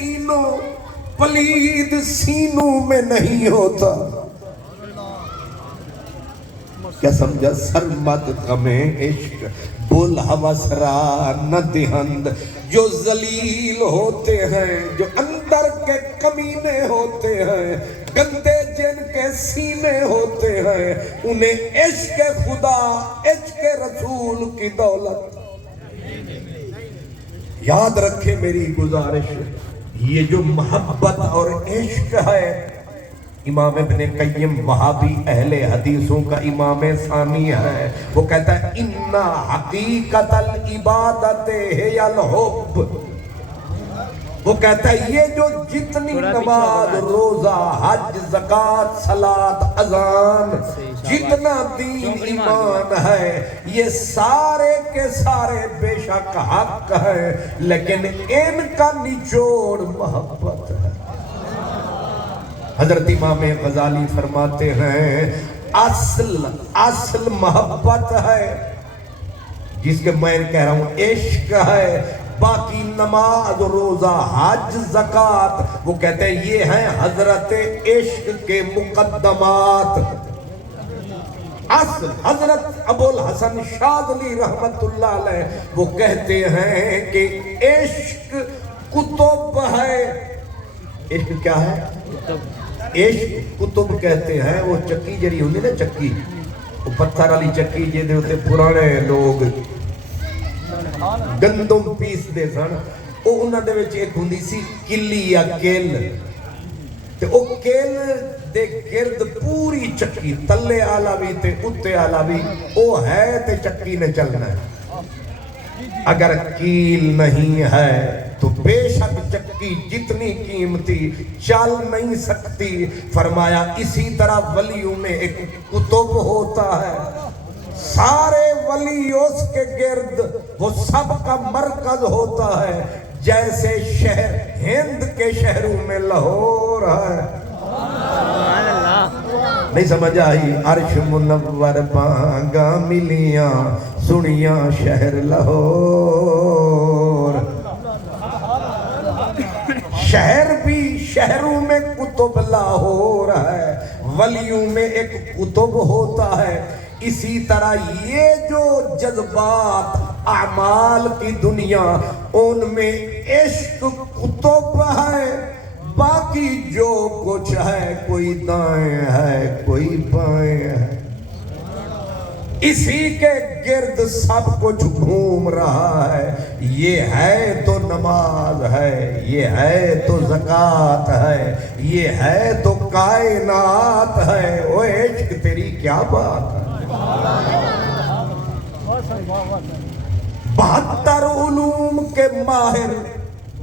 سینوں پلید سینوں میں نہیں ہوتا. کیا سمجھا؟ سرمد غم عشق بول ہوس را نہ دہند. جو ذلیل ہوتے ہیں، جو اندر کے کمینے ہوتے ہیں، گندے جن کے سینے ہوتے ہیں، انہیں عشق خدا عشق رسول کی دولت. یاد رکھے میری گزارش، یہ جو محبت اور عشق ہے، امام ابن قیم وہابی اہل حدیثوں کا امام ثانی ہے، وہ کہتا ہے اِنَّا حَقِیقَةَ الْعِبَادَتِ هِيَ الْحُبِّ. وہ کہتا ہے یہ جو جتنی نماز، روزہ، حج، زکوٰۃ، صلاۃ، اذان، جتنا دین ایمان ہے، یہ سارے کے سارے بے شک حق ہے، لیکن ان کا نچوڑ محبت ہے. حضرت امام غزالی فرماتے ہیں اصل محبت ہے، جس کے میں کہہ رہا ہوں عشق ہے، باقی نماز، روزہ، حج، زکوٰۃ، وہ کہتے ہیں یہ ہیں حضرت عشق کے مقدمات. اصل حضرت ابو الحسن شاذلی رحمت اللہ علیہ وہ کہتے ہیں کہ عشق کتب ہے. عشق کیا ہے؟ عشق کتب کہتے ہیں. وہ چکی جڑی ہوندی نا، چکی، وہ پتھر والی چکی جے ہوتے پرانے لوگ گندم پیس دے سن، وہ انہاں دے وچ ایک ہوندی سی کلی یا کل، تے او کل دے گرد پوری چکی، تلے آلا بھی تے اتے آلا بھی، او ہے تے چکی نے چلنا ہے. اگر کیل نہیں ہے تو بے شک چکی جتنی قیمتی چل نہیں سکتی. فرمایا اسی طرح ولیوں میں ایک کتب ہوتا ہے، سارے ولی اس کے گرد وہ سب کا مرکز ہوتا ہے، جیسے شہر ہند کے شہروں میں لاہور ہے. نہیں سمجھ آئی؟ عرش منور بانگا ملیاں سنیاں شہر لاہور. شہر بھی شہروں میں کتب لاہور ہے، ولیوں میں ایک کتب ہوتا ہے. اسی طرح یہ جو جذبات اعمال کی دنیا، ان میں عشق کتب ہے، باقی جو کچھ ہے کوئی دائیں ہے کوئی بائیں ہے. اسی کے گرد سب کچھ گھوم رہا ہے. یہ ہے تو نماز ہے، یہ ہے تو زکوٰۃ ہے، یہ ہے تو کائنات ہے. او عشق تیری کیا بات ہے. 72 علوم کے ماہر،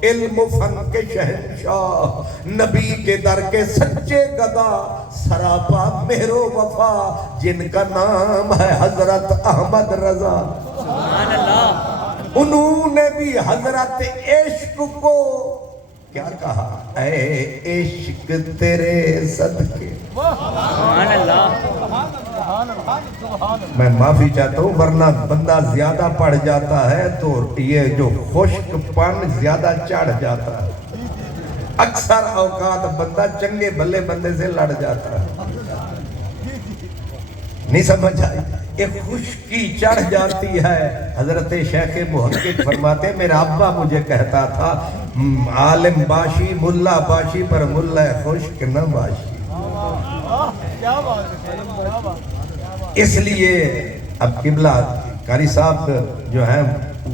علم و فن کے شہنشاہ، نبی کے در کے سچے گدا، سراپا مہر و وفا، جن کا نام ہے حضرت احمد رضا. سبحان اللہ. انہوں نے بھی حضرت عشق کو کیا کہا؟ اے عشق تیرے صدقے. سبحان اللہ. میں معافی چاہتا ہوں، ورنہ بندہ زیادہ پڑھ جاتا ہے تو یہ جو خشک پن زیادہ چڑھ جاتا ہے. اکثر اوقات بندہ چنگے بھلے بندے سے لڑ جاتا ہے. نہیں سمجھ آئی؟ ایک خشکی چڑھ جاتی ہے. حضرت شیخ محقق فرماتے ہیں میرا ابا مجھے کہتا تھا عالم باشی ملا باشی پر ملا خشک نہ باشی. اس لیے اب قبلہ قاری صاحب جو ہیں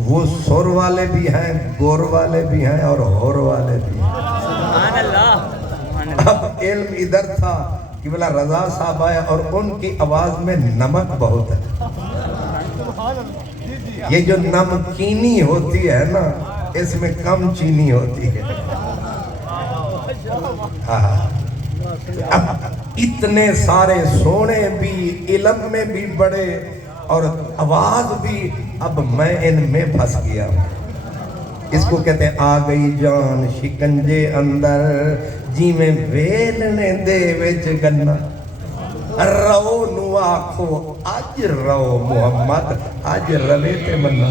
وہ سور والے بھی ہیں، گور والے بھی ہیں اور ہور والے بھی ہیں. سبحان اللہ. اب علم ادھر تھا، قبلہ رضا صاحب آیا اور ان کی آواز میں نمک بہت ہے. یہ جو نمکینی ہوتی ہے نا، اس میں کم چینی ہوتی ہے. اب اتنے سارے سونے بھی، علم میں بھی بڑے اور آواز بھی، اب میں ان میں پھنس گیا. اس کو کہتے ہیں آ گئی جان شکنجے اندر، جی میں ویلنے دے وچ گنا. رو نو آکھو اج رو محمد، اج روے تے منا.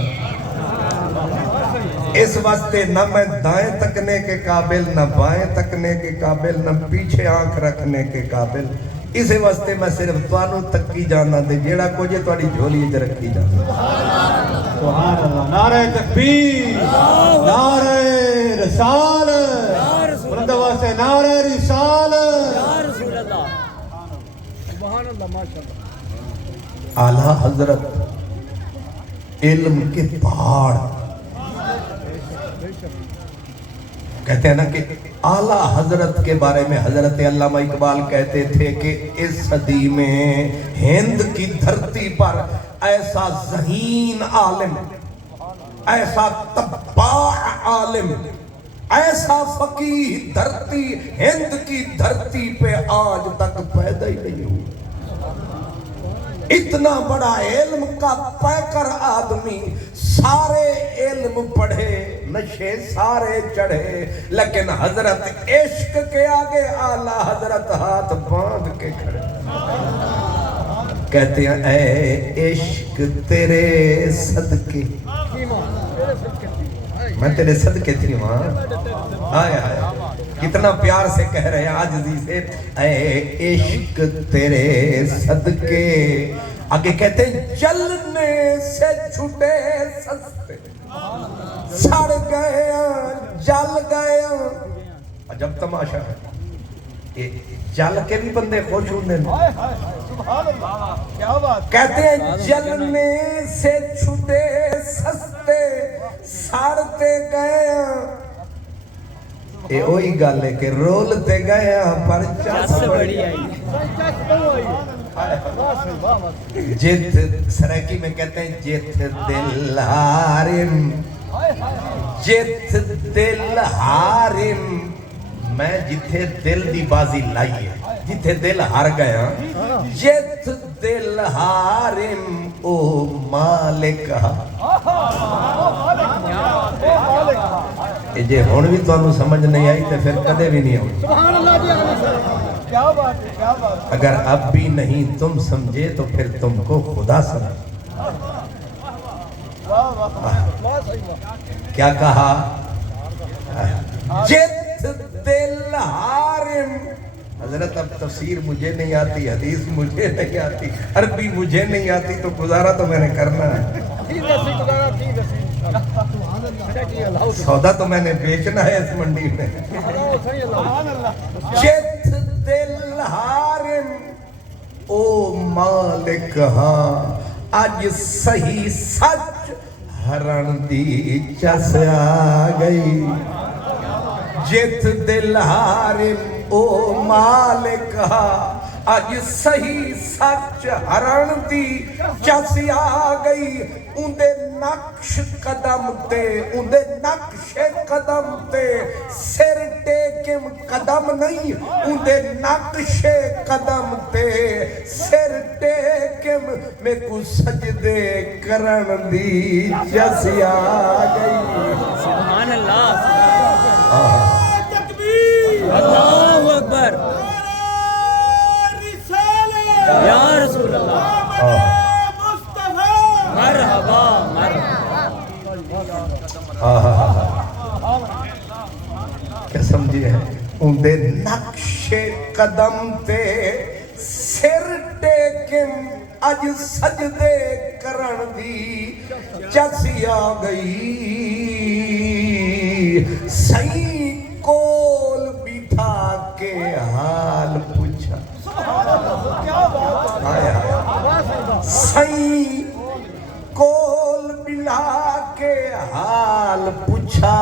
اس واسطے نہ میں دائیں تکنے کے قابل نہ بائیں تکنے کے قابل نہ پیچھے آنکھ رکھنے کے قابل اس واسطے میں صرف توانو تکی جانا دے جیڑا کچھ تواڈی جھولی وچ رکھی جانا سبحان اللہ نعرہ تکبیر نعرہ رسالت بلند آواز سے نعرہ رسالت یا رسول اللہ سبحان اللہ ماشاءاللہ اعلیٰ حضرت علم کے پہاڑ کہتے ہیں نا کہ اعلیٰ حضرت کے بارے میں حضرت علامہ اقبال کہتے تھے کہ اس صدی میں ہند کی دھرتی پر ایسا ذہین عالم ایسا تباع عالم ایسا فقیہ دھرتی ہند کی دھرتی پہ آج تک پیدا ہی نہیں ہوا اتنا بڑا علم کا پیکر آدمی سارے علم پڑھے نشے سارے چڑھے لیکن حضرت عشق کے آگے اعلیٰ حضرت ہاتھ باندھ کے کھڑے کہتے ہیں اے عشق تیرے صدقے میں تیرے صدقے تھی وہاں آئے آئے کتنا پیار سے کہہ رہے ہیں عاجزی سے اے عشق تیرے صدقے آگے کہتے ہیں جلنے سے چھٹے سستے سڑ گئے جل گئے عجب تماشا ہے جل کے بھی بندے خوش ہوندے کہتے ہیں جلنے سے چھٹے سستے سڑتے گئے اے وہی گل ہے کہ رولتے گئے پر چس بڑی آئی جت سریکی میں کہتے ہیں جت دل حارم جت دل حارم میں جتھے دل دی بازی لائی ہے جتھے دل ہار گیا جت دل حارم او مالک جے ہون بھی تو انہوں سمجھ نہیں آئی تو پھر کدے بھی نہیں آئی سبحان اللہ جی کیا بات ہے کیا بات اگر اب بھی نہیں تم سمجھے تو پھر تم کو خدا سمجھ کیا کہا جت دل حارم حضرت اب تفسیر مجھے نہیں آتی حدیث مجھے نہیں آتی عربی مجھے نہیں آتی تو گزارا تو میں نے کرنا ہے سودا تو میں نے بیچنا ہے اس منڈی میں جت دل حارم او مالک ہاں آج صحیح سچ ہرن دی چس آ گئی جت دل حارم او مالک ہاں آج صحیح سچ ہرن دی چس آ گئی اندے نقش قدم تے اندے نقش قدم تے سر ٹیکم قدم نہیں اندے نقش قدم تے سر ٹیکم میں کو سجدے کرن دی جسی آ گئی سبحان اللہ تکبیر اللہ اکبر یا رسول اللہ مرحبا کیا سمجھے ہیں اندے نقش قدم تے سر ٹیکم اج سجدے کرن دی چسی آ گئی سئی کول بیٹھا کے حال پوچھا سئی کول بلا کے حال پوچھا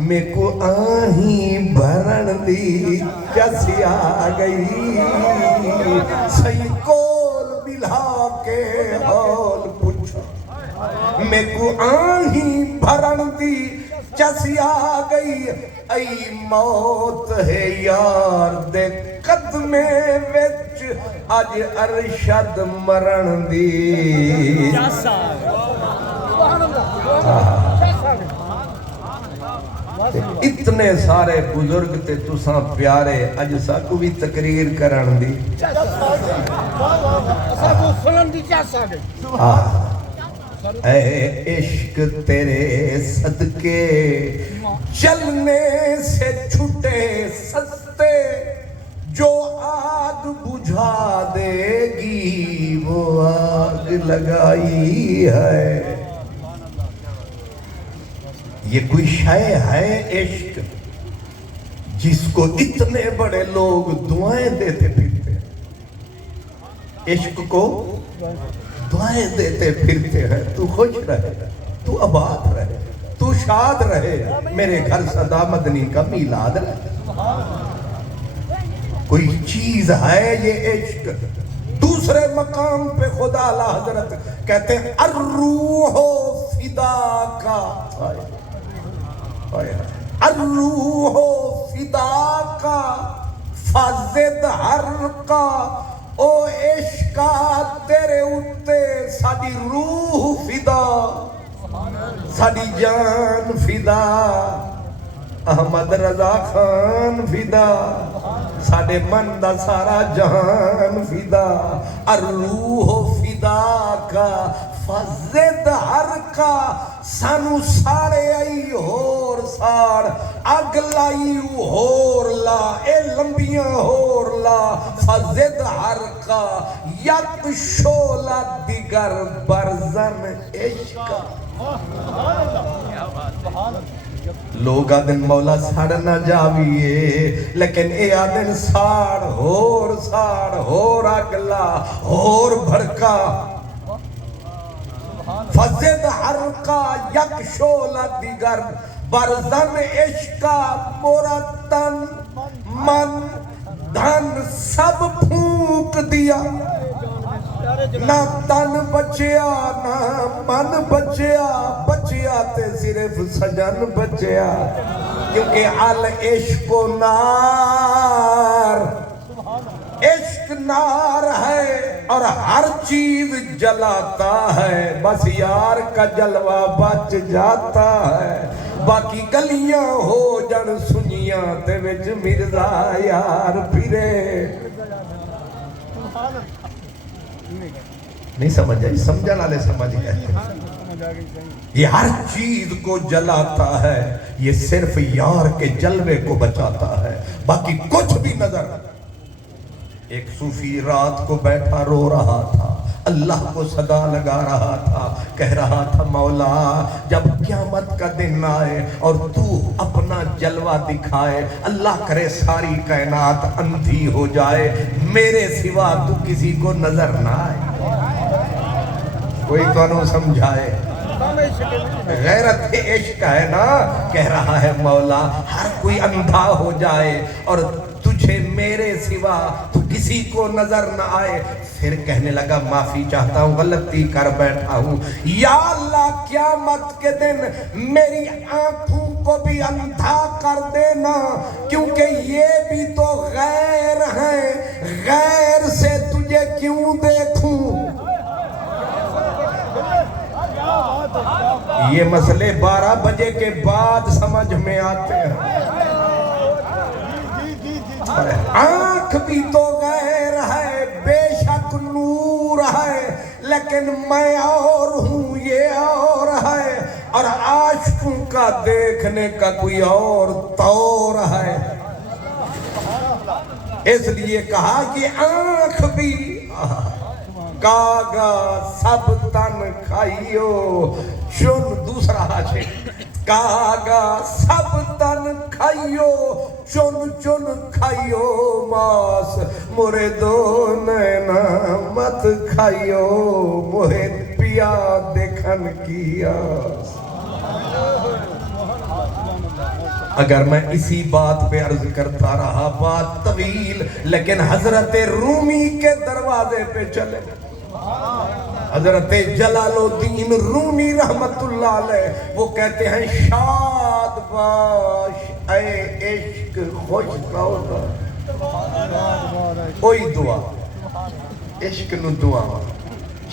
میں کو آہیں بھرن دی چسی آ گئی سئی کول بلا کے حال پوچھا میں کو آہیں بھرن دی چسی آ گئی ای موت ہے یار دے قدمے وچ اج ارشد مرن دی اتنے سارے بزرگ تے تساں پیارے اج ساکو بھی تقریر کرن دی اے عشق تیرے صدقے چلنے سے چھٹے سستے جو آگ بجھا دے گی وہ آگ لگائی ہے. یہ کوئی شے ہے عشق جس کو اتنے بڑے لوگ دعائیں دیتے پھرتے ہیں. عشق کو دعائیں دیتے پھرتے ہیں. تو خوش رہے, تو آباد رہے, تو شاد رہے, میرے گھر صدا مدنی کا میلاد رہے. کوئی چیز ہے یہ عشق. دوسرے مقام پہ خدا اعلیٰ حضرت کہتے ہیں الروح فدا کا, الروح فدا کا فزد ہر کا. او عشقا تیرے اتے ساڈی روح فدا, ساڈی جان فدا, احمد رضا خان فدا, ساڈے من دا سارا جہان فدا. الروح فدا کا فزد ہر کا. سانو سارے آئی ہور سار, اگ لائی ہور لا, اے لمبیاں ہور لا. فزد ہر کا یک شولا دیگر برزن عشق. لوگ آدن مولا ساڑ نہ جاویے, لیکن اے آدن ساڑ ہور اگلا ہور بھڑکا. فزد حرکا یک شولا دیگر برزن عشقا. مورا تن من دھن سب پھونک دیا, نہ تن بچیا نہ من بچیا, بچیا تے صرف سجن بچیا. کیونکہ العشق نار, عشق نار ہے اور ہر چیز جلاتا ہے. بس یار کا جلوہ بچ جاتا ہے, باقی گلیاں ہو جن سنیاں تے وچ مرزا یار پھرے. نہیں سمجھ آئی؟ سمجھا نالے سمجھ گئے. یہ ہر چیز کو جلاتا ہے, یہ صرف یار کے جلوے کو بچاتا ہے, باقی کچھ بھی نظر. ایک صوفی رات کو بیٹھا رو رہا تھا, اللہ کو صدا لگا رہا تھا, کہہ رہا تھا مولا جب قیامت کا دن آئے اور تو اپنا جلوہ دکھائے, اللہ کرے ساری کائنات اندھی ہو جائے, میرے سوا تو کسی کو نظر نہ آئے. کوئی کونوں سمجھائے؟ غیرت عشق ہے نا. کہہ رہا ہے مولا ہر کوئی اندھا ہو جائے اور تجھے میرے سوا تو کسی کو نظر نہ آئے. پھر کہنے لگا معافی چاہتا ہوں, غلطی کر بیٹھا ہوں, یا اللہ قیامت کے دن میری آنکھوں کو بھی اندھا کر دینا, کیونکہ یہ بھی تو غیر ہیں, غیر سے تجھے کیوں دیکھوں. یہ مسئلے 12 بجے کے بعد سمجھ میں آتے ہیں. آنکھ بھی تو غیر ہے, بے شک نور ہے, لیکن میں اور ہوں یہ اور ہے, اور عاشقوں کا دیکھنے کا کوئی اور طور ہے. اس لیے کہا کہ آنکھ بھی کاغا سب تن کھائیو چن. دوسرا حاشے, کاغا سب تن کھائیو چن چن کھائیو ماس, مورے دو نینا مت کھائیو موہے پیا دیکھن کی آس. اگر میں اسی بات پہ عرض کرتا رہا, بات طویل, لیکن حضرت رومی کے دروازے پہ چلے. حضرت جلال الدین رومی رحمت اللہ علیہ وہ کہتے ہیں شاد باش اے عشق خوش سودا. کوئی دعا عشق نو دعا,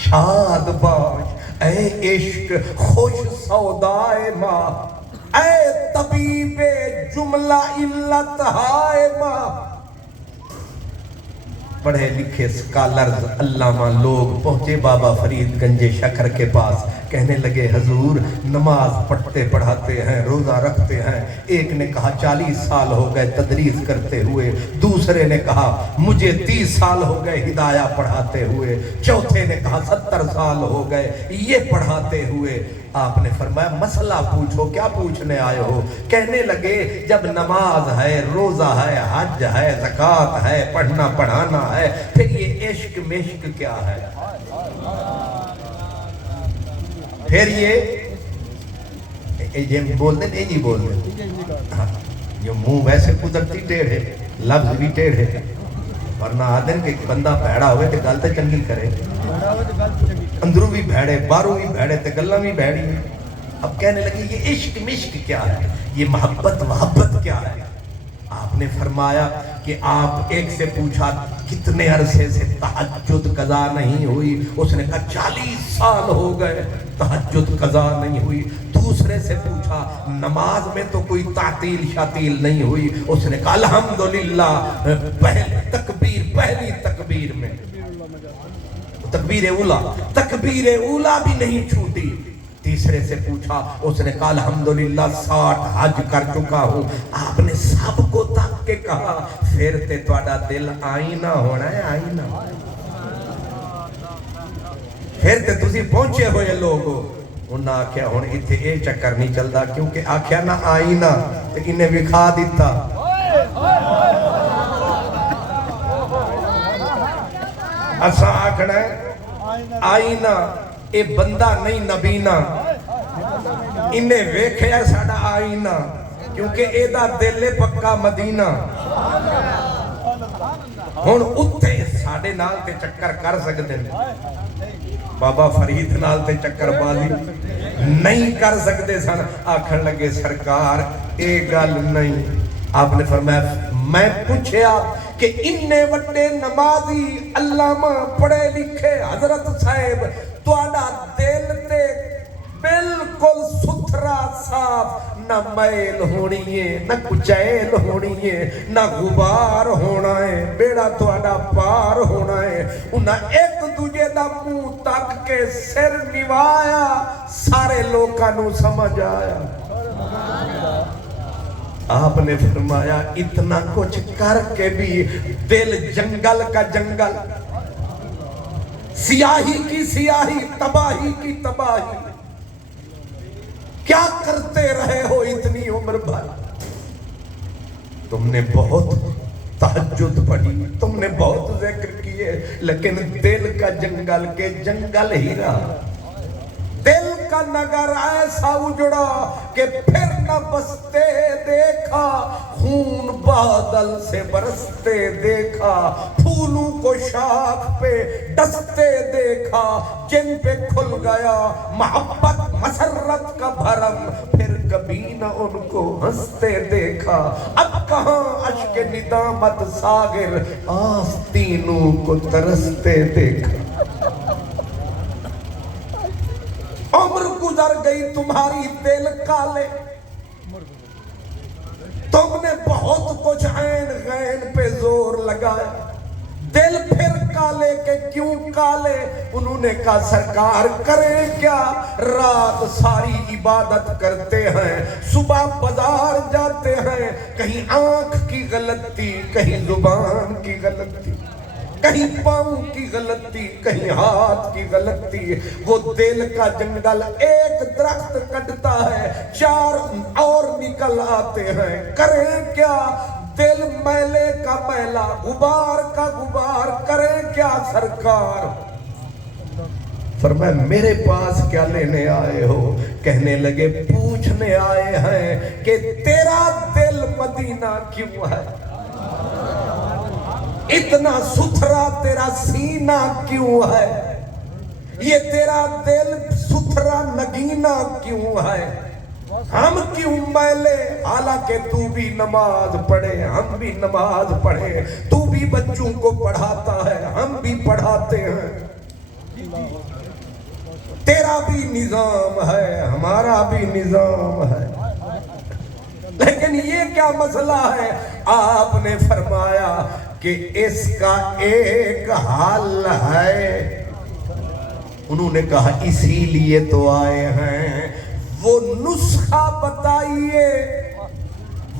شاد باش اے عشق خوش سودائے ماں, اے طبیب جملہ علت ہائے ماں. پڑھے لکھے سکالرز علامہ لوگ پہنچے بابا فرید گنج شکر کے پاس، کہنے لگے حضور نماز پڑھتے پڑھاتے ہیں، روزہ رکھتے ہیں۔ ایک نے کہا 40 سال ہو گئے تدریس کرتے ہوئے، دوسرے نے کہا مجھے 30 سال ہو گئے ہدایہ پڑھاتے ہوئے، چوتھے نے کہا 70 سال ہو گئے یہ پڑھاتے ہوئے۔ آپ نے فرمایا مسئلہ پوچھو، کیا پوچھنے آئے ہو؟ کہنے لگے جب نماز ہے، روزہ ہے، حج ہے، زکوٰۃ ہے، پڑھنا پڑھانا ہے، پھر یہ عشق مشق کیا ہے؟ پھر یہ بول دیں نہیں بول دیں، یہ منہ ویسے قدرتی ٹیڑھے، لفظ بھی ٹیڑھے، ورنہ آدھن کہ بندہ بھیڑا ہوئے تو گل تے چنگی کرے، اندروں بھی بھیڑے باہروں بھی بھیڑے تے گلاں بھی بھیڑی۔ اب کہنے لگے یہ عشق مشق کیا ہے، یہ محبت محبت کیا ہے؟ آپ نے فرمایا کہ آپ ایک سے پوچھا کتنے عرصے سے تہجد قضا نہیں ہوئی؟ اس نے کہا 40 سال ہو گئے تہجد قضا نہیں ہوئی۔ دوسرے سے پوچھا نماز میں تو کوئی تعطیل شاتیل نہیں ہوئی؟ اس نے کہا الحمدللہ پہلی تکبیر میں تکبیر اولا بھی نہیں چھوٹی۔ تیسرے سے پوچھا، اس نے کہا الحمدللہ 60 حج کر چکا ہوں۔ آپ نے سب کو تک کے کہا پھر تے تواڈا دل آئینہ ہونا ہے، آئینہ پھر تے تسی پہنچے ہوئے لوگو۔ انہاں آکھیا ہن ایتھے اے چکر نہیں چلدا، کیونکہ آکھیا نا آئینہ تے انہیں وکھا دیتا۔ اساں آکھنا ہے آئینہ اے بندہ نہیں نبینا، انہیں ویکھیا ساڑا آئینہ، کیونکہ اے دا دل پکا مدینہ۔ ہن اتھے ساڑے نال تے چکر کر سکتے ہیں، بابا فرید نال تے چکر بازی نہیں کر سکتے سن۔ آکھن لگے سرکار اے گل نہیں۔ آپ نے فرمایا میں پوچھیا کہ اننے وڈے نمازی علامہ پڑھے لکھے حضرت صاحب تواڈا دل تے بالکل ستھرا صاف، نہ میل ہونی ہے، نہ کچیل ہونی ہے، نہ غبار ہونا ہے، بیڑا تواڈا پار ہونا ہے۔ انہاں ایک دوجے دا منہ تک کے سر نوایا، سارے لوکاں نوں سمجھ آیا۔ آپ نے فرمایا اتنا کچھ کر کے بھی دل جنگل کا جنگل، سیاہی کی سیاہی، تباہی کی تباہی، کیا کرتے رہے ہو اتنی عمر بھر؟ تم نے بہت تہجد پڑھی، تم نے بہت ذکر کیے، لیکن دل کا جنگل کے جنگل ہی رہا۔ دل کا نگر ایسا اجڑا کہ پھر نہ بستے دیکھا، خون بادل سے برستے دیکھا، پھولوں کو شاخ پہ ڈستے دیکھا، جن پہ کھل گیا محبت مسرت کا بھرم، پھر کبھی نہ ان کو ہنستے دیکھا۔ اب کہاں اشک ندامت ساغر، آستینوں کو ترستے دیکھا۔ عمر گزر گئی تمہاری دل کالے، تم نے بہت کچھ عین غین پہ زور لگایا، دل پھر کالے کہ کیوں کالے؟ انہوں نے کہا سرکار کریں کیا، رات ساری عبادت کرتے ہیں، صبح بازار جاتے ہیں، کہیں آنکھ کی غلطی، کہیں زبان کی غلطی، کہیں پاؤں کی غلطی، کہیں ہاتھ کی غلطی۔ وہ دل کا جنگل ایک درخت کٹتا ہے، 4 اور نکل آتے ہیں، کریں کیا؟ دل میلے کا میلا، غبار کا غبار، کریں کیا سرکار؟ فرمایا میرے پاس کیا لینے آئے ہو؟ کہنے لگے پوچھنے آئے ہیں کہ تیرا دل مدینہ کیوں ہے، اتنا ستھرا تیرا سینہ کیوں ہے، یہ تیرا دل ستھرا نگینہ کیوں ہے، ہم کیوں میلے؟ حالانکہ تو بھی نماز پڑھے، ہم بھی نماز پڑھے، تو بھی بچوں کو پڑھاتا ہے، ہم بھی پڑھاتے ہیں، تیرا بھی نظام ہے، ہمارا بھی نظام ہے، لیکن یہ کیا مسئلہ ہے؟ آپ نے فرمایا کہ اس کا ایک حل ہے. انہوں نے کہا اسی لیے تو آئے ہیں. وہ نسخہ بتائیے,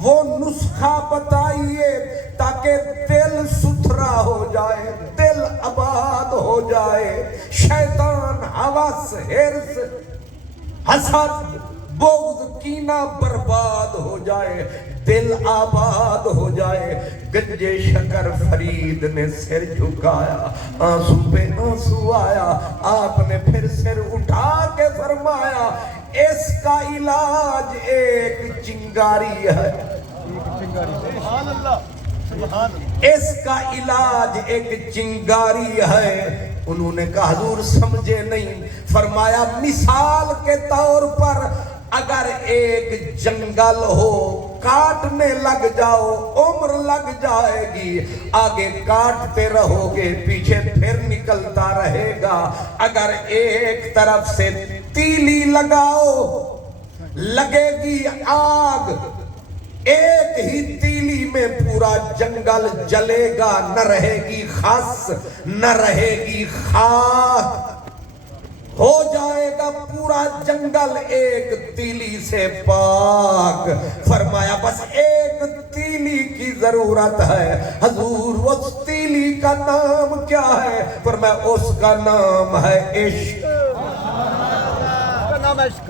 وہ نسخہ بتائیے تاکہ دل ستھرا ہو جائے, دل آباد ہو جائے, شیطان, ہوس, حرص, حسد, بغض, کینہ برباد ہو جائے, دل آباد ہو جائے. گنجے شکر فرید نے سر جھکایا, آنسو پہ آنسو آیا. آپ نے پھر سر اٹھا کے فرمایا اس کا علاج ایک چنگاری ہے. اس کا علاج ایک چنگاری ہے. انہوں نے کہا حضور سمجھے نہیں. فرمایا مثال کے طور پر اگر ایک جنگل ہو, کاٹنے لگ جاؤ, عمر لگ جائے گی, آگے کاٹتے رہو گے, پیچھے پھر نکلتا رہے گا. اگر ایک طرف سے تیلی لگاؤ, لگے گی آگ, ایک ہی تیلی میں پورا جنگل جلے گا, نہ رہے گی خس, نہ رہے گی خاک, ہو جائے گا پورا جنگل ایک تیلی سے پاک. فرمایا بس ایک تیلی کی ضرورت ہے. حضور اس تیلی کا نام کیا ہے؟ فرمایا اس کا نام ہے عشق. اس کا نام عشق.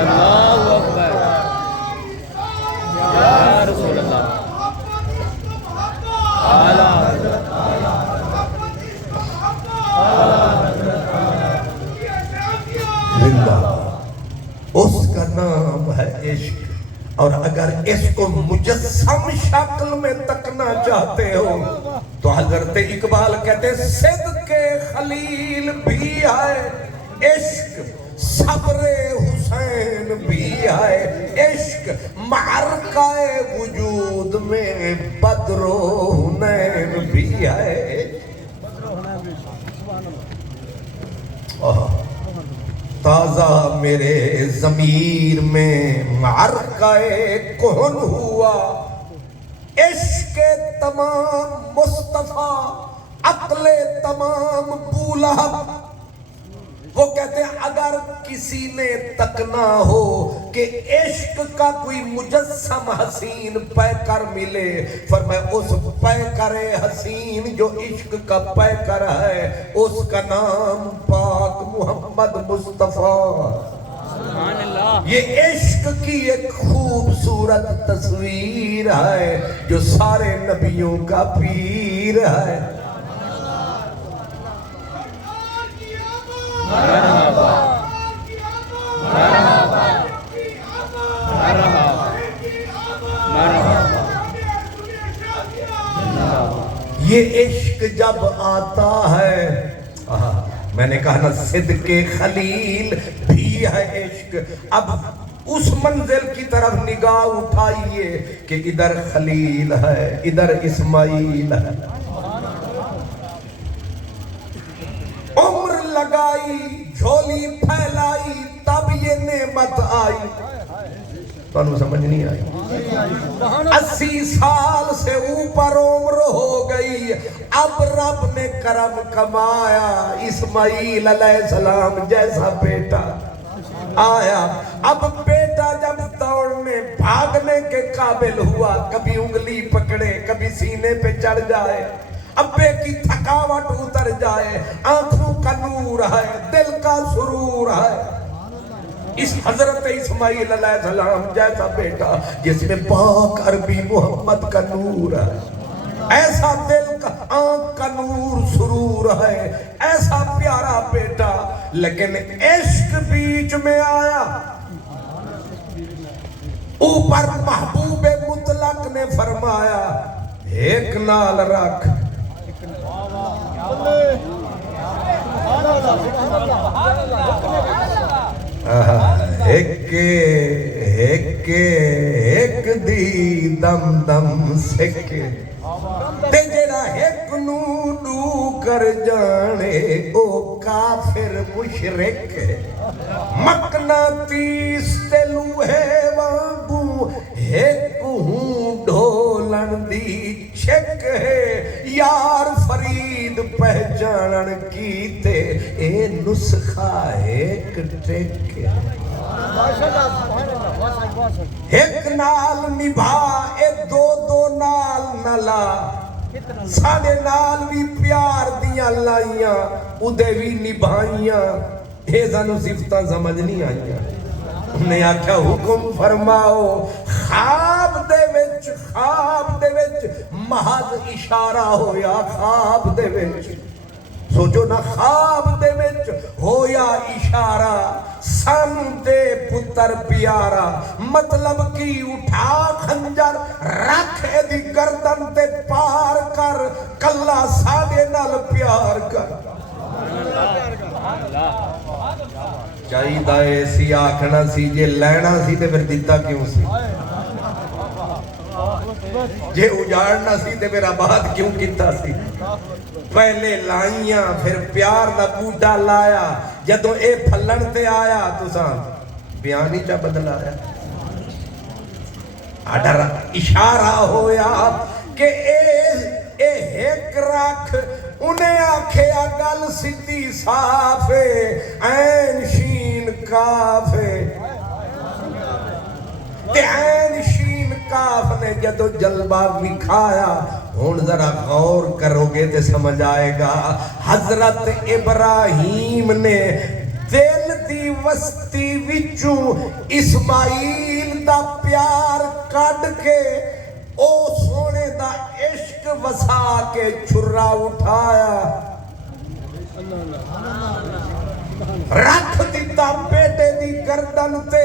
اللہ اکبر یا رسول اللہ. اس کا نام ہے عشق. اور اگر اس کو مجسم شکل میں تکنا چاہتے ہو تو حضرت اقبال کہتے صدق خلیل بھی ہے عشق, صبر حسین بھی ہے عشق, معرکہ وجود میں بدر و حنین بھی ہے. تازہ میرے ضمیر میں معرکہ کہن ہوا, عشق تمام مصطفیٰ, عقل تمام بولا. وہ کہتے ہیں اگر کسی نے تکنا ہو کہ عشق کا کوئی مجسم حسین پیکر ملے, فرمایا اس پیکر حسین جو عشق کا پیکر ہے اس کا نام پاک محمد مصطفیٰ. سبحان اللہ. یہ عشق کی ایک خوبصورت تصویر ہے جو سارے نبیوں کا پیر ہے. مرحبا مرحبا مرحبا مرحبا. یہ عشق جب آتا ہے, میں نے کہا نا صدق خلیل بھی ہے عشق. اب اس منزل کی طرف نگاہ اٹھائیے کہ ادھر خلیل ہے, ادھر اسماعیل ہے. عمر لگائی, جھولی پھیلائی, تب یہ نعمت آئی. تو انہوں سمجھ نہیں آئی. 80 سال سے اوپر عمر ہو گئی, اب رب نے کرم کمایا, اسماعیل علیہ السلام جیسا بیٹا آیا. اب بیٹا جب دوڑنے بھاگنے کے قابل ہوا, کبھی انگلی پکڑے, کبھی سینے پہ چڑھ جائے, ابے کی تھکاوٹ اتر جائے, آنکھوں کا نور ہے, دل کا سرور ہے. اس حضرت اسماعیل علیہ السلام جیسا بیٹا جس میں پاک عربی محمد کا نور ہے, ایسا دل کا آنکھ کا نور سرور ہے, ایسا پیارا بیٹا. لیکن عشق بیچ میں آیا. اوپر محبوب مطلق نے فرمایا ایک نال رکھ, ایک دی دم دم سکے تے جڑا ایک نو ڈو کر جانے او کافر مشرک. مقناطیس تے لوہے وانگو ایک ہوں ڈھول یار فرید پہچانن کیتے اے نسخہ ایک ٹیک ایک نال نبھا اے دو دو نال نلا ساڑے نال بھی پیار دیاں لائیاں ادھے بھی نبھائیاں اے زانو صفتاں سمجھ نہیں آئیاں انہیں آکھیا حکم فرماؤ خواب دے وچ محض اشارہ ہویا خواب دے وچ سوچو نا خواب دے وچ ہویا اشارہ سن دے پتر پیارا مطلب کی اٹھا خنجر رکھ دی گردن تے پار کر کلا ساڑے نال پیار کر چاہی دائے سی آکھنا سی جے لینا سی تے پھر دیتا کیوں سی جے اجاڑنا سی تے پھر آباد کیوں کیتا سی پہلے لائیاں پھر پیار دا بوٹا لایا جدوں اے پھلن تے آیا تو سان بیانی چا بدل آیا آڈر اشارہ ہویا کہ اے ایک رکھ انہیں آکھیا گل سدھی صافے عین شین کافے تے عین شین کاف نے جدو جلبہ وکھایا ہون ذرا غور کرو گے تے سمجھ آئے گا حضرت ابراہیم نے دل دی وستی وچوں اسماعیل دا پیار کڈ کے او سونے دا عشق وسا کے چھرا اٹھایا رکھ دیتا بیٹے دی گردن تے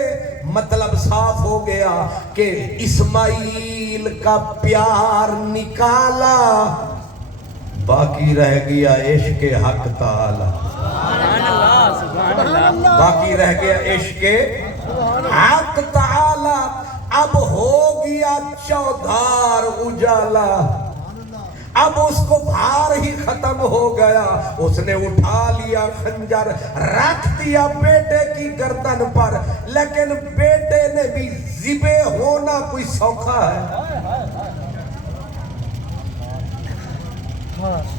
مطلب صاف ہو گیا کہ اسماعیل کا پیار نکالا باقی رہ گیا عشق حق تعالی باقی رہ گیا عشق حق تعالی اب ہو گیا چودھار اجالا اب اس کو بھار ہی ختم ہو گیا اس نے اٹھا لیا خنجر رکھ دیا بیٹے کی گردن پر لیکن بیٹے نے بھی ذبح ہونا کوئی سوکھا ہے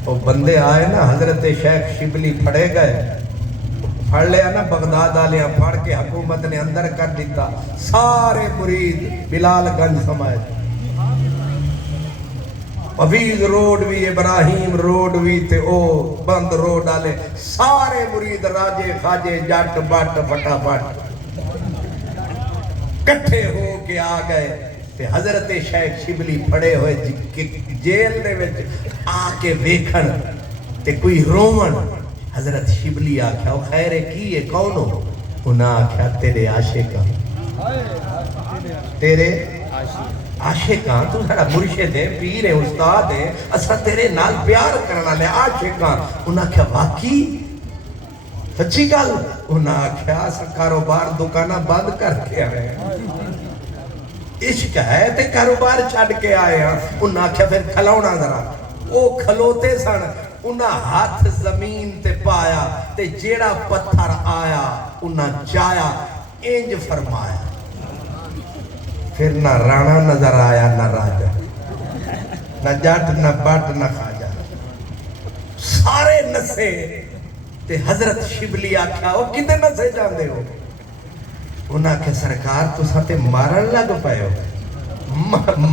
وہ بندے آئے نا حضرت شیخ شبلی پھڑے گئے پھڑ لیا نا بغداد آلیاں پھڑ کے حکومت نے اندر کر دیتا سارے مرید بلال گنج سمائے حفیظ روڈ بھی ابراہیم روڈ بھی تے او بند روڈ آلے سارے مرید راجے خاجے جٹ بٹ فٹا فٹ کٹھے ہو کے آ گئے تے حضرت شیخ شبلی پھڑے ہوئے جیل دے وچ آ کے ویکھن تے کوئی رومن حضرت شبلی آکھیا او خیرے کی ہے کون ہو انہاں آکھیا تیرے عاشقاں تیرے عاشقاں تو ساڑا مرشد ہے پیر ہے استاد ہے اسا تیرے نال پیار کرنا لے عاشقاں انہاں کیا واقعی سچی گل انہاں کیا اسا کاروبار دکانہ بند کر کے آئے عشق ہے تے کاروبار چھڑ کے آئے ہیں انہاں کیا پھر کھلونا ذرا او کھلوتے سن انہاں ہاتھ زمین تے پایا تے جیڑا پتھر آیا انہاں چایا انج فرمایا پھر نہ رانا نظر آیا نہ راجہ نہ جٹ نہ بٹ نہ خاجہ سارے نسے تے حضرت شبلی آکھا وہ کدے نسے جاندے ہو انہاں کہ سرکار تو ساتے مارن لگ پائے ہو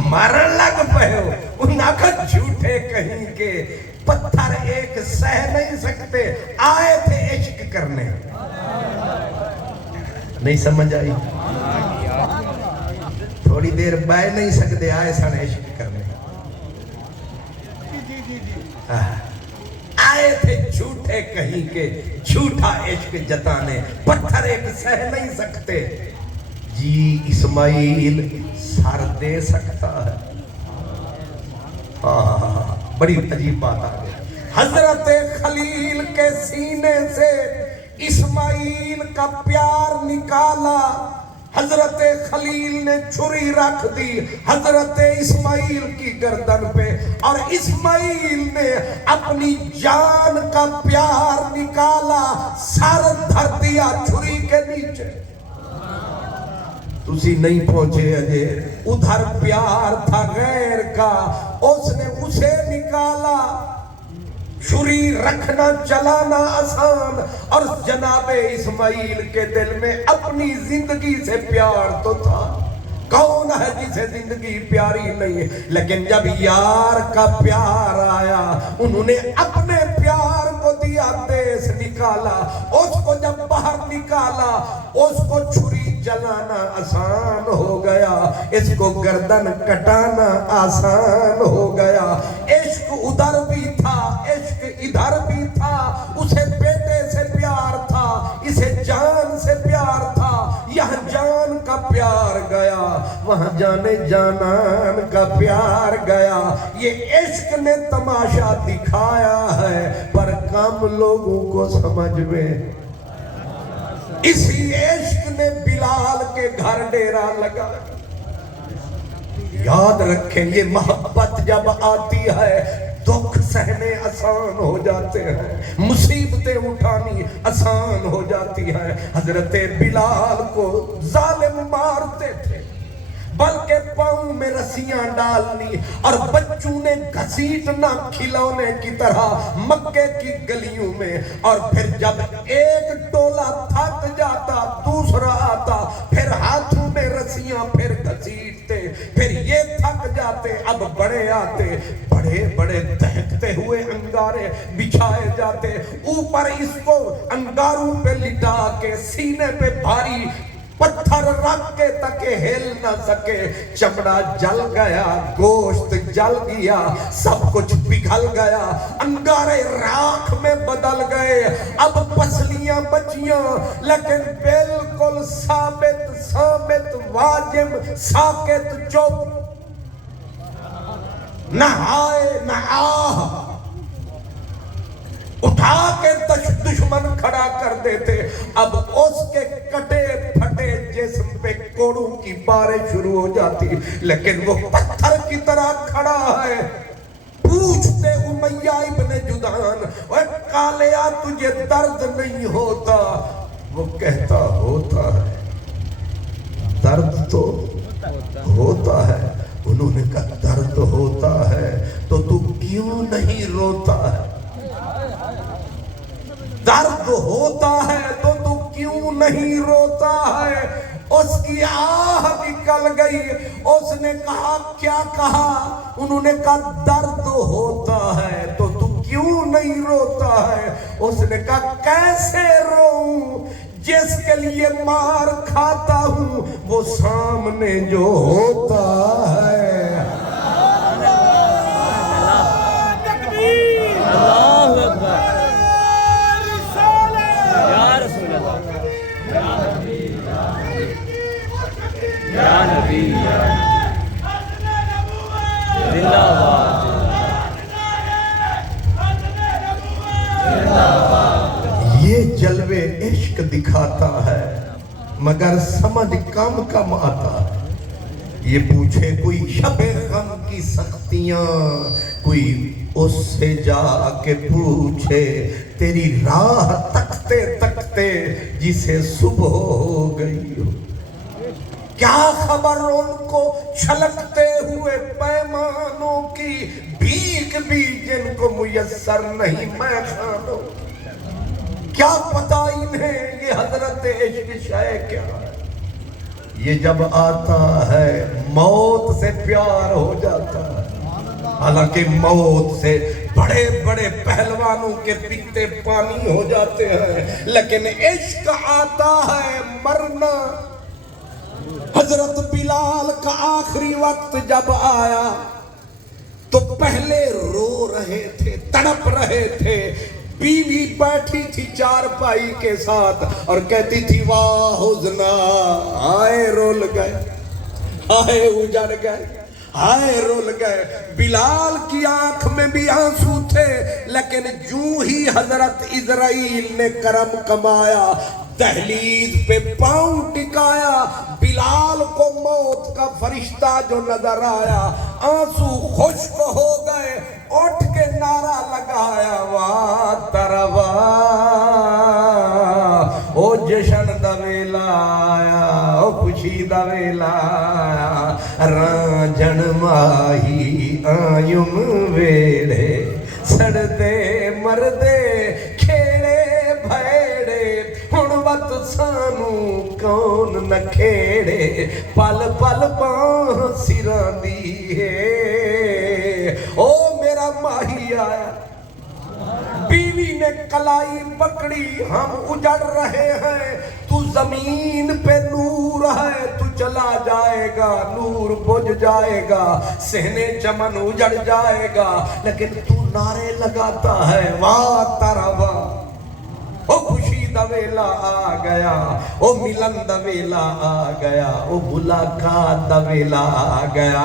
مارن لگ پائے ہو انہاں کہ جھوٹے کہیں کہ پتھر ایک سہ نہیں سکتے آئے تھے عشق کرنے نہیں سمجھ آئی تھوڑی دیر بائے نہیں سکتے آئے سن عشق کرنے آئے تھے جھوٹے کہیں کے جھوٹا عشق جتانے پتھر ایک سہ نہیں سکتے جی اسماعیل سر دے سکتا ہے بڑی عجیب بات آ گئی حضرت خلیل کے سینے سے اسماعیل کا پیار نکالا حضرت خلیل نے چھری رکھ دی حضرت اسماعیل کی گردن پہ اور اسماعیل نے اپنی جان کا پیار نکالا سر دھر دیا چھری کے نیچے تسی نہیں پہنچے اجے ادھر پیار تھا غیر کا اس نے اسے نکالا نکالا چھری رکھنا چلانا آسان اور جناب اسماعیل کے دل میں اپنی زندگی سے پیار تو تھا کون ہے جسے زندگی پیاری نہیں ہے لیکن جب یار کا پیار آیا انہوں نے اپنے پیار کو دیا دیس نکالا اس کو جب باہر نکالا اس کو چھری جلانا آسان ہو گیا اس کو گردن کٹانا آسان ہو گیا عشق ادھر بھی تھا عشق ادھر بھی تھا اسے بیٹے سے پیار تھا اسے جان سے پیار تھا یہاں جان کا پیار گیا وہاں جانے جانان کا پیار گیا یہ عشق نے تماشا دکھایا ہے پر کم لوگوں کو سمجھ میں اسی عشق نے بلال کے گھر ڈیرا لگا یاد رکھیں یہ محبت جب آتی ہے دکھ سہنے آسان ہو جاتے ہیں مصیبتیں اٹھانی آسان ہو جاتی ہیں حضرت بلال کو ظالم مارتے تھے بلکہ پاؤں میں رسیاں ڈالنی اور بچوں نے گھسیٹنا کھلونے کی طرح مکے کی گلیوں میں اور پھر جب ایک ٹولہ تھک جاتا دوسرا آتا پھر ہاتھوں میں رسیاں پھر گھسیٹتے پھر یہ تھک جاتے اب بڑے آتے بڑے بڑے دہکتے ہوئے انگارے بچھائے جاتے اوپر اس کو انگاروں پہ لٹا کے سینے پہ بھاری پتھر رکھ کے تک ہل نہ سکے چمڑا جل گیا گوشت جل گیا سب کچھ پگھل گیا انگارے راکھ میں بدل گئے اب پسلیاں بچیاں لیکن بالکل ثابت واجب ساکت چپ نہ آئے نہ آہ اٹھا کے دشمن کھڑا کر دیتے اب اس کے کٹے پھٹے جسم پہ کوڑوں کی بارش شروع ہو جاتی لیکن وہ پتھر کی طرح کھڑا ہے پوچھتے امیہ ابن جدعان اے کالیا تجھے درد نہیں ہوتا وہ کہتا ہوتا ہے درد تو ہوتا ہے انہوں نے کہا درد ہوتا ہے تو کیوں نہیں روتا ہے درد ہوتا ہے تو کیوں نہیں روتا ہے اس کی آہ نکل گئی اس نے کہا کیا کہا انہوں نے کہا درد ہوتا ہے تو کیوں نہیں روتا ہے اس نے کہا کیسے روؤں جس کے لیے مار کھاتا ہوں وہ سامنے جو ہوتا ہے یہ جلوے عشق دکھاتا ہے مگر سمجھ کم آتا ہے یہ پوچھے کوئی شب غم کی سختیاں کوئی اس سے جا کے پوچھے تیری راہ تکتے تکتے جسے صبح ہو گئی ہو کیا خبر ان کو چھلکتے ہوئے پیمانوں کی بھیک بھی جن کو میسر نہیں میں خانوں کیا پتا انہیں یہ حضرت عشق شے کیا ہے یہ جب آتا ہے موت سے پیار ہو جاتا ہے حالانکہ موت سے بڑے بڑے پہلوانوں کے پیتے پانی ہو جاتے ہیں لیکن عشق آتا ہے مرنا حضرت بلال کا آخری وقت جب آیا تو پہلے رو رہے تھے تڑپ رہے تھے بیوی بیٹھی تھی چارپائی کے ساتھ اور کہتی تھی واہ حزنا آئے رول گئے آئے اجڑ گئے آئے رول گئے بلال کی آنکھ میں بھی آنسو تھے لیکن جو ہی حضرت اسرائیل نے کرم کمایا دہلیز پہ پاؤں ٹکایا بلال کو موت کا فرشتہ جو نظر آیا آنسو خشک ہو گئے اٹھ کے نعرہ لگایا واہ تروا او جشن دا ویلا آیا او خوشی دا ویلا آیا رانجھن ماہی آیم ویڑے سڑدے مردے کھیڑے بھیڑے ہن وت سانو کون نہ کھیڑے پل پل باں سراں دی ہے او میرا ماہی آیا بیوی نے کلائی پکڑی ہم اجڑ رہے ہیں تو زمین پہ نور ہے تو چلا جائے گا نور بجھ جائے گا صحن چمن اجڑ جائے گا لیکن تو نعرے لگاتا ہے واہ تارا واہ او خوشی دا ویلا آ گیا او ملن دا ویلا آ گیا او ملاقات دا ویلا آ گیا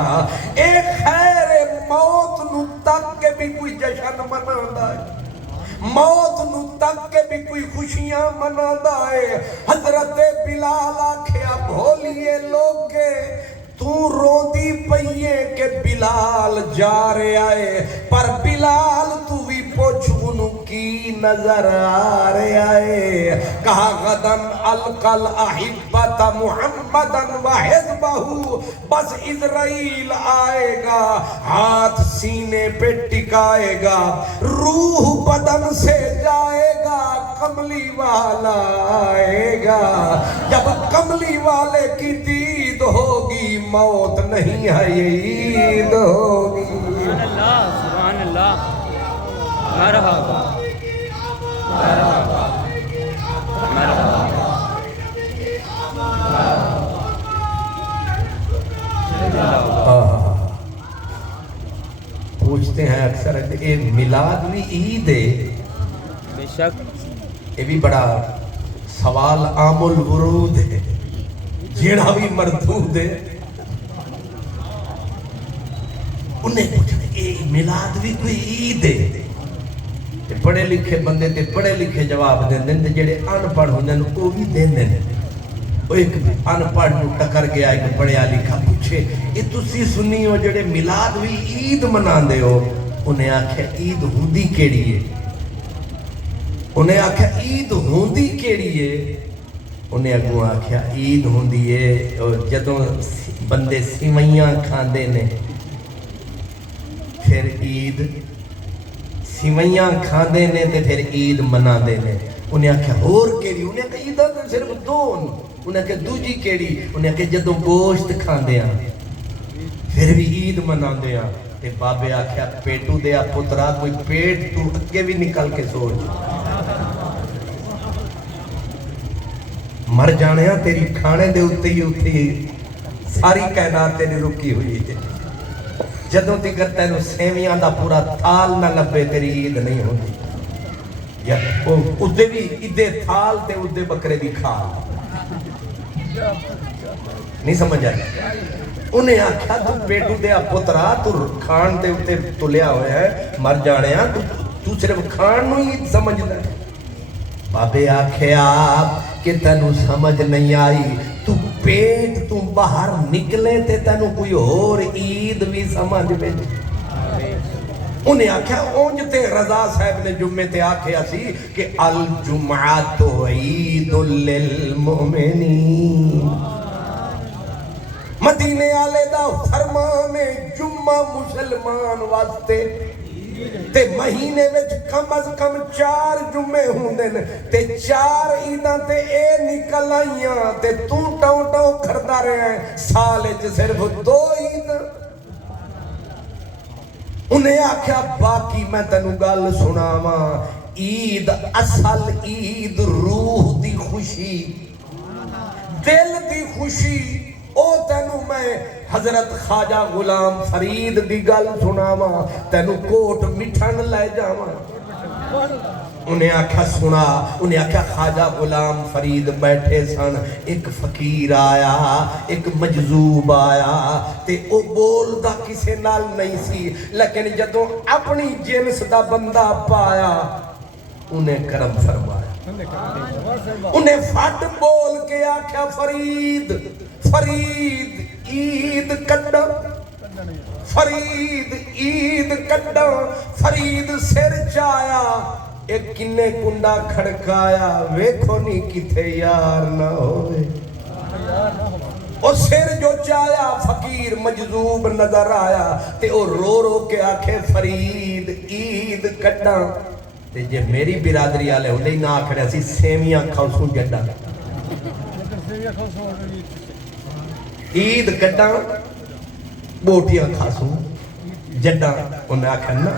اے خیر موت نو تک کے بھی کوئی جشن مناتا ہے موت نو تک کے بھی کوئی خوشیاں مناتا ہے حضرت بلال آکھیا بھولیے لوگے تو روندی پئیے کہ بلال جا رہے آئے پر بلال تو بھی پوچھون کی نظر آ رہے آئے کہا غدن القل احبت محمدن وحزبہ بس اسرائیل آئے گا ہاتھ سینے پہ ٹکائے گا روح بدن سے جائے گا کملی والا آئے گا جب کملی والے کی دید ہوگی موت نہیں ہے یہ عید ہوگی سبحان اللہ مرحبا مرحبا پوچھتے ہیں اکثر یہ میلاد بھی عید ہے بے شک یہ بھی بڑا سوال عام الورود ہے جیڑا بھی مردود ہے انہیں پوچھتے اے میلاد بھی کوئی عید ہے پڑھے لکھے بندے تے پڑھے لکھے جواب دیں دیں جڑے ان پڑھ ہوندے ہیں وہ بھی دیں دیں وہ ایک ان پڑھ نو ٹکر گیا ایک پڑھیا لکھا پوچھے یہ تسی سنی ہو جڑے میلاد بھی عید مناندے ہو انہیں آکھے عید ہوندی کیڑی ہے انہیں آکھا عید ہوندی کیڑی ہے انہیں اگوں آکھا عید ہوندی ہے اور جدوں بندے سیویاں کھاندے نے پھر عید سیویاں کھاندے نے تے پھر عید مناندے نے انہیں آکھا اور کیڑی انہیں کہا عیدہ تے صرف دون انہیں کہا دوجی کیڑی انہیں کہا جدوں گوشت کھاندے ہیں پھر بھی عید مناندے ہیں تے بابے آکھا پیٹو دیا پترا کوئی پیٹ تو اگے بھی نکل کے سوچ مر جانے ہیں تیری کھانے دے اتے ہی ساری کائنات تیری رکی ہوئی ہے جدوں تکر تینوں سیویاں دا پورا تھال نہ لبے تیری عید نہیں ہوتی یا ادھے بھی ادھے تھال تے ادھے بکرے دی کھال نہیں سمجھ آئے انہیں آکھا تو پیٹو دیا پترا تو کھان تے اتنے تلیا ہوئے ہیں مر جانے ہیں تو صرف کھان نو ہی سمجھ دے بابے آکھے آپ کہ تینوں سمجھ نہیں آئی تو پیٹ تو باہر نکلے تے تینوں کوئی اور عید بھی سمجھ میں انہیں آکھا اونج تے رضا صاحب نے جمعے تے آکھیا سی کہ الجمعۃ عید للمؤمنین مدینے آلے دا فرمانے جمعہ مسلمان واسطے تے مہینے وچ کم از کم 4 جمعے ہوندے نے تے 4 عیداں تے اے نکل آئیاں تے تو ٹاؤ ٹاؤ کردا رہے ہیں سال وچ صرف 2 عید انہیں آکھیا باقی میں تینوں گل سناواں عید اصل عید روح دی خوشی دل دی خوشی او تینوں میں حضرت خواجہ غلام فرید دی گل سناواں تینوں کوٹ مٹھن لے جاواں انہیں آکھا سنا انہیں آکھا خواجہ غلام فرید بیٹھے سن ایک فقیر آیا ایک مجذوب آیا تے او بول دا کسے نال نہیں سی لیکن جدوں اپنی جنس دا بندہ پایا انہیں کرم فرمایا انہیں فٹ بول کے آکھا فرید فرید عید کڈا فرید عید کڈا فرید سر چایا ایک کنے کنڈا کھڑکایا ویکھو نہیں کتے یار نہ ہوئے او سر جو چایا فقیر مجذوب نظر آیا تے او رو رو کے آکھے فرید عید کٹاں تے جے میری برادری آلے ہوں نہیں نہ آکھڑے اسی سیمیاں کھوسوں جڈاں عید کٹاں بوٹیاں کھاسوں جڈاں انہیں آکھنا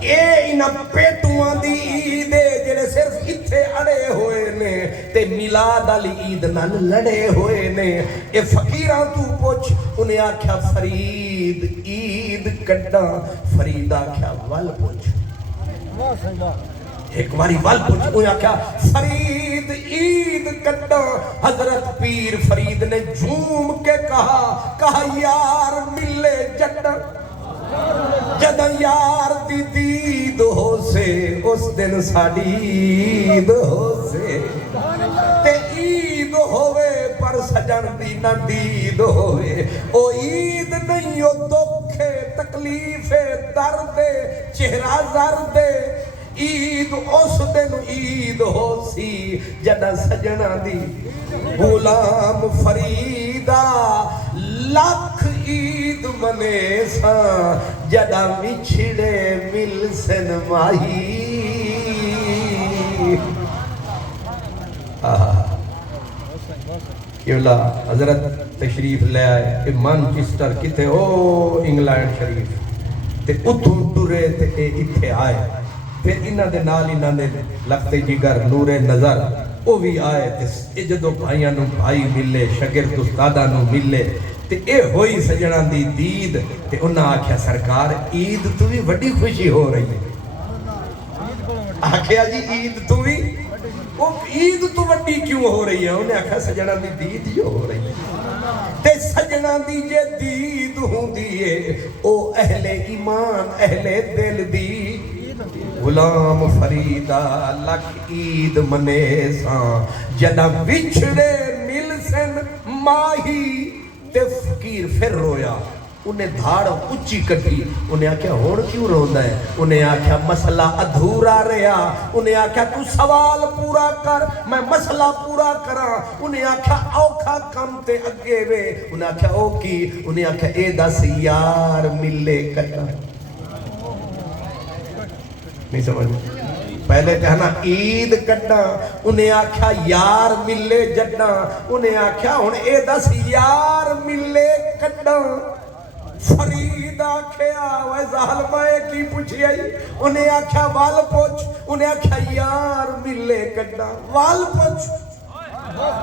اے انہ پیٹوان دی عید جڑے صرف اتھے اڑے ہوئے نے تے میلاد علی عید نال لڑے ہوئے نے اے فقیران تو پوچھ انہیں آکھیا فرید عید کٹاں فرید آکھیا وال پوچھ ایک باری وال پوچھ انہیں آکھیا فرید عید کٹاں حضرت پیر فرید نے جھوم کے کہا یار ملے جٹاں جدہ یار دی دید ہو سے اس دن ساڑی عید ہو سے تے عید ہوئے پر سجن دی نہ دید ہوئے او عید نہیں او دکھے تکلیف درد چہرہ زرد عید اس دن عید ہو سی جدہ سجنہ دی غلام فریدہ لاکھ عید منے سا جدہ مچھڑے مل سن ماہی کیولا حضرت تشریف لے آئے کہ مانچسٹر کتے ہو انگلینڈ شریف تے اتھوں ٹرے تے اتھے آئے پھر انہ دے نال انہ دے لگتے جگر نور نظر وہ بھی آئے تے جدو بھائیاں نو بھائی ملے شگرد استادہ نو ملے تے اے ہوئی سجنہ دی دید تے انہاں آکھیا سرکار عید تو بھی بڑی خوشی ہو رہی ہے آکھیا جی عید تو بھی عید تو بڑی کیوں ہو رہی ہے انہیں آکھیا سجنہ دی دید جو ہو رہی ہے تے سجنہ دی جے دید ہوں دیئے او اہل ایمان اہل دل دی غلام فریدہ لکھ عید منے ساں جدہ بچھڑے مل سن ماہی تے فقیر پھر رویا انہیں دھاڑ اچھی کٹی انہیں آکھیا ہوڑ کیوں روندہ ہے انہیں آکھیا مسئلہ ادھورا رہا انہیں آکھیا تو سوال پورا کر میں مسئلہ پورا کرا انہیں آکھیا اوکھا کم تے اگے وے انہیں آکھیا اوکی انہیں آکھیا اے دس یار ملے کٹا نہیں سمجھ پہلے کہنا عید کٹا انہیں آکھیا یار ملے جڈا انہیں آکھیا ہن اے دس یار ملے کٹا فرید آکھیا وے ظالمائے کی پوچھی آئی انہیں آکھیا وال پوچھ انہیں آکھیا یار ملے کٹا وال پوچھ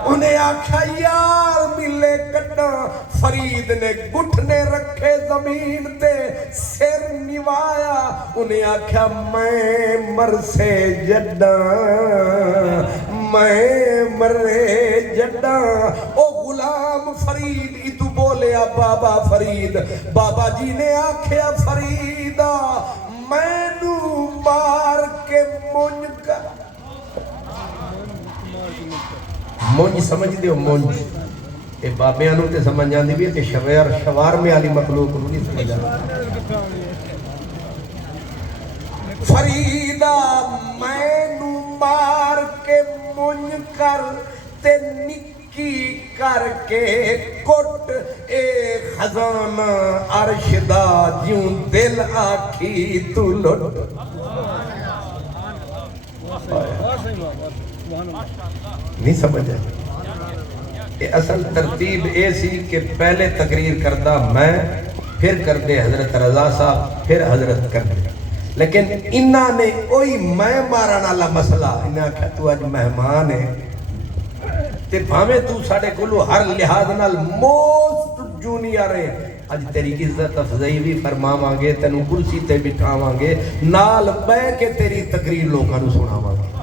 انہیں آکھا یار ملے کٹا فرید نے گھٹنے رکھے زمین تے سر نوایا انہیں آکھا میں مرسے جڈا میں مرے جڈا او غلام فرید اتو بولیا بابا فرید بابا جی نے آکھیا فریدہ میں نو مار کے منج کا مونج سمجھ دیو مونج اے بابیاں نو تے سمجھ جاندی بھی ہے کہ شوار میں علی مخلوق نو نہیں سمجھ جاندی فریدہ میں نو مار کے مونج کر تے نکی کر کے کٹ اے خزانہ عرش دا جیوں دل آکھی تو لٹ نہیں سمجھا یہ اصل ترتیب ایسی کہ پہلے تقریر کردہ میں پھر کر دے حضرت رضا صاحب پھر حضرت کر دے لیکن انہاں نے اوئی میں مارنا لا مسئلہ انہاں کہا تو آج مہمان ہے تے بھامے تو ساڑے کلو ہر لحاظ نال موسٹ جونیئر ہے آج تیری عزت افضائی بھی فرماواں گے تینوں کرسی تے بٹھاواں گے نال بے کے تیری تقریر لوگاں نو سناواں گے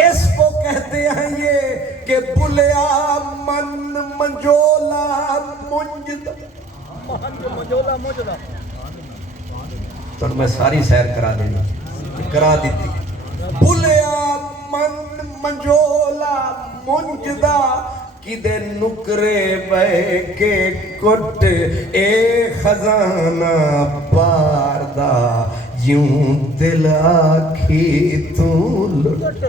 اس کو کہتے ہیں یہ کہ بلیا من منجولا منجدہ تو میں ساری سیر کرا دینی کرا دیتی بلیا من منجولا منجدہ کی دے نکرے بے کے کٹ اے خزانہ پاردہ یوں دل آکھی تو لٹ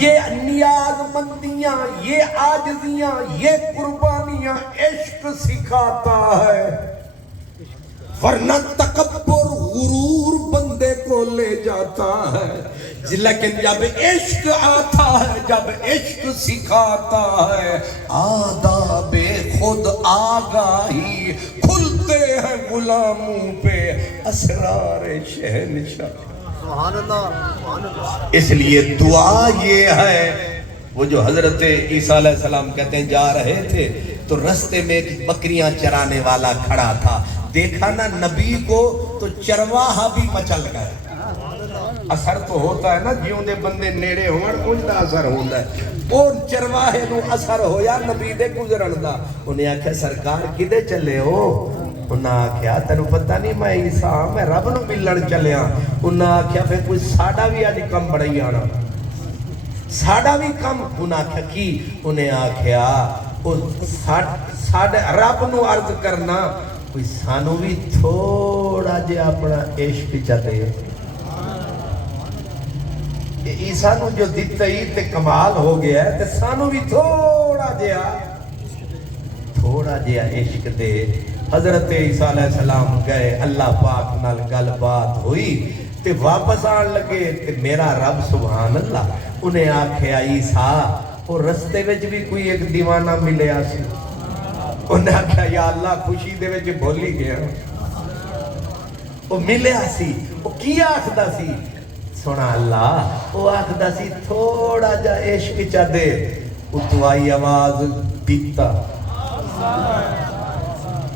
یہ نیاز مندیاں، یہ عاجزیاں، یہ قربانیاں عشق سکھاتا ہے، ورنہ تکبر غرور بندے کو لے جاتا ہے۔ لیکن جب عشق آتا ہے، جب عشق سکھاتا ہے، آداب خود آگاہی کھلتے ہیں غلاموں پہ اسرار شہنشاہ۔ سبحان اللہ، سبحان اللہ۔ اس لیے دعا یہ ہے، وہ جو حضرت عیسیٰ علیہ السلام کہتے ہیں جا رہے تھے تو رستے میں ایک بکریاں چرانے والا کھڑا تھا، دیکھا نا نبی کو تو چرواہا بھی مچل گئے۔ اثر تو ہوتا ہے نا، جیوں دے بندے نیڑے ہون ان دا اثر ہوتا ہے، وہ چرواہے نو اثر ہویا نبی دے گزرن دا۔ انہیں آکھیا سرکار کدے چلے ہو؟ انہیں آکھیا تینوں پتہ نہیں میں عیسیٰ میں رب نو ملن چلیا۔ انہیں آکھیا پھر کوئی ساڑا بھی آج کم بڑھائی آنا، ساڑا بھی کم۔ انہیں آکھیا کی؟ انہیں آکھیا ساڑا رب نو عرض کرنا کوئی سانو بھی تھوڑا جے اپنا عشق چاہتے۔ عیسیٰ نو جو دیتا ہی تے کمال ہو گیا ہے تے سانو بھی تھوڑا جیا عشق دے۔ حضرت عیسیٰ علیہ السلام گئے، اللہ پاک نال گل بات ہوئی تے واپس آن لگے تے میرا رب سبحان اللہ انہیں آکھیا عیسیٰ وہ رستے وچ بھی کوئی ایک دیوانہ ملیا سی۔ انہیں آکھیا یا اللہ خوشی دے وچ بھولی گیا، وہ ملیا سی، وہ کیا آکھدا سی؟ سونا اللہ وہ آکھدا سی تھوڑا جا عشق چا دے۔ اتو آئی آواز دیتا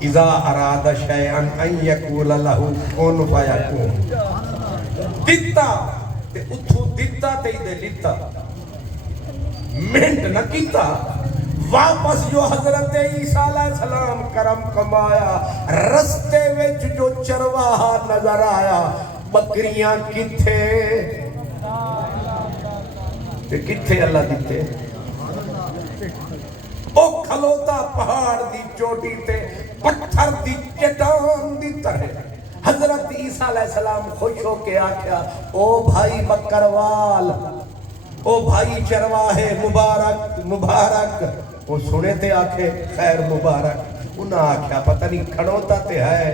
اذا اراد شیئن ان یکول لہو کون فیکون، دیتا تے اتھو دیتا تے دے لیتا، منٹ نہ کیتا۔ واپس جو حضرت عیسیٰ علیہ السلام کرم کمایا، رستے وچ جو چرواہا نظر آیا، بکریاں کتھے تے کتھے اللہ دیتے؟ او کھلوتا پہاڑ دی چوٹی تے پتھر دی چٹان دی طرح۔ حضرت عیسیٰ علیہ السلام خوش ہو کے آکھیا او بھائی بکروال، او بھائی چرواہے مبارک مبارک۔ وہ سنے تے آکھے خیر مبارک۔ انہاں آکھیا پتہ نہیں کھڑوتا تے ہے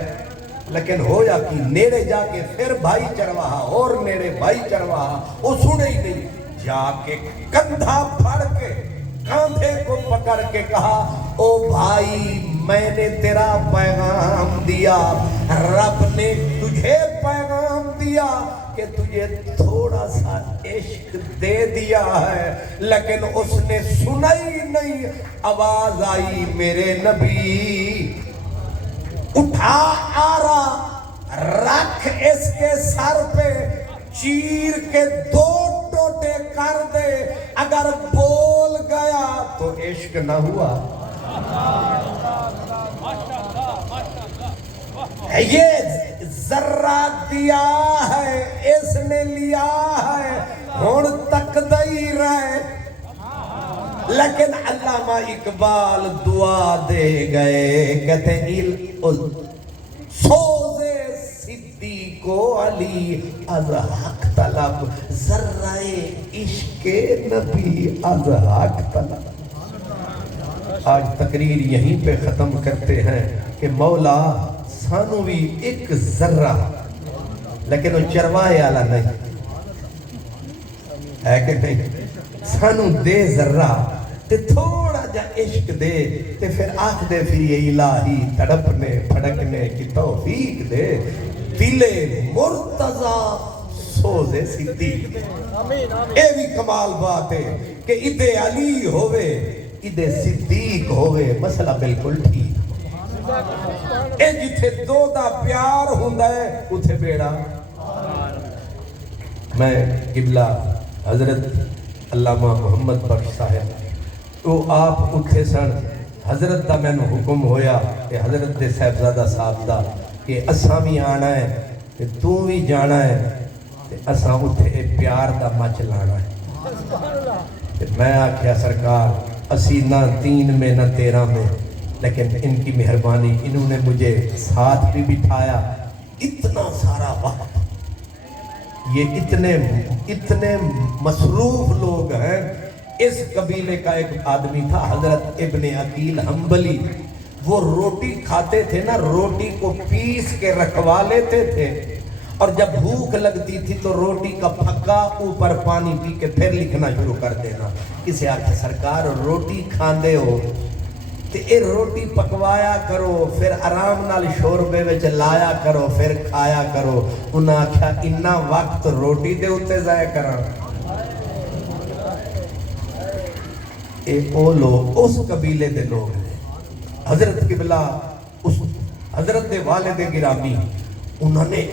لیکن ہو یا کی نیڑے جا کے پھر بھائی چرواہا اور نیڑے بھائی چرواہا، وہ سنے ہی نہیں، جا کے کندھا پھڑ کے کاندھے کو پکڑ کے کہا او بھائی میں نے تیرا پیغام دیا، رب نے تجھے پیغام دیا کہ تجھے تھوڑا سا عشق دے دیا ہے، لیکن اس نے سنا ہی نہیں۔ آواز آئی میرے نبی اٹھا آرا رکھ اس کے سر پہ، چیر کے 2 ٹوٹے کر دے، اگر بول گیا تو عشق نہ ہوا۔ یہ ذرہ دیا ہے اس نے لیا ہے، ہون تک دئی رہے۔ لیکن علامہ اقبال دعا دے گئے، کہتے ہیں سوزے صدیق و علی از حق طلب، ذرہ عشق نبی از حق طلب۔ آج تقریر یہیں پہ ختم کرتے ہیں کہ مولا سانو بھی ایک ذرہ، لیکن وہ چرواہے والا نہیں ہے کہ نہیں، سانو دے ذرہ تے تھوڑا جا عشق دے تے پھر آکھ دے پھر یہ الہی تڑپنے پھڑکنے کی توفیق دے، دل مرتضی سوزے صدیق دے۔ اے بھی کمال بات ہے کہ ادھے علی ہوئے ادھے صدیق ہوئے، مسئلہ بالکل ٹھیک۔ اے جتھے دو دا پیار ہوندہ ہے اتھے بیڑا۔ میں قبلہ حضرت علامہ محمد بخش صاحب تو آپ اٹھے سن، حضرت دا میں نے حکم ہویا کہ حضرت دے صاحبزادہ صاحب دا کہ اساں بھی آنا ہے کہ تو بھی جانا ہے کہ اساں اٹھے پیار دا مچ لانا ہے۔ میں آکھیا سرکار اسی نہ 3 میں نہ 13 میں، لیکن ان کی مہربانی، انہوں نے مجھے ساتھ بھی بٹھایا اتنا سارا وقت، یہ اتنے مصروف لوگ ہیں. اس قبیلے کا ایک آدمی تھا حضرت ابن عقیل حنبلی. وہ روٹی کھاتے تھے نا, روٹی کو پیس کے رکھوا لیتے تھے, اور جب بھوک لگتی تھی تو روٹی کا پھکا اوپر پانی پی کے پھر لکھنا شروع کر دینا. کسے آکھے سرکار روٹی کھاندے ہو تے اے روٹی پکوایا کرو, پھر آرام نال شوربے وچ لایا کرو, پھر کھایا کرو. انہاں آکھیا اتنا وقت روٹی دے اتے ضائع کراں. اے او لوگ اس قبیلے دے لوگ ہیں. حضرت قبلہ اس حضرت دے والد گرامی انہوں نے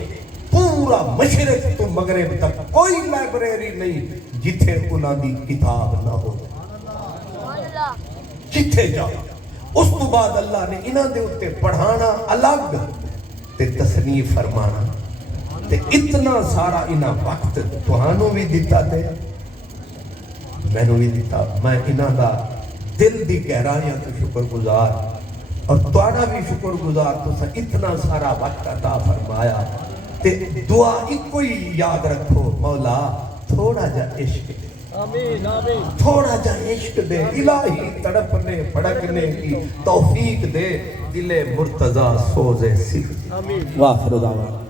پورا مشرق تو مغرب تک کوئی لائبریری نہیں جتھے انہوں دی کتاب نہ ہو. جتھے جاؤ. اس تو بعد اللہ نے انہوں دے اتے پڑھانا الگ تے تصنیف فرمانا, تے اتنا سارا انہوں وقت تہانوں بھی دیتا تے میں نے بھی دیتا. میں انہوں دا دل دی گہرائیاں تو شکر گزار, اور تواڈا بھی شکر گزار. تو اتنا سارا وقت عطا فرمایا. تے دعا ایک ہی یاد رکھو, مولا تھوڑا جا عشق دے, تھوڑا جا عشق دے, الہی تڑپنے پھڑکنے کی توفیق دے, دل مرتضی سوزے سکھ. وآخر دعوانا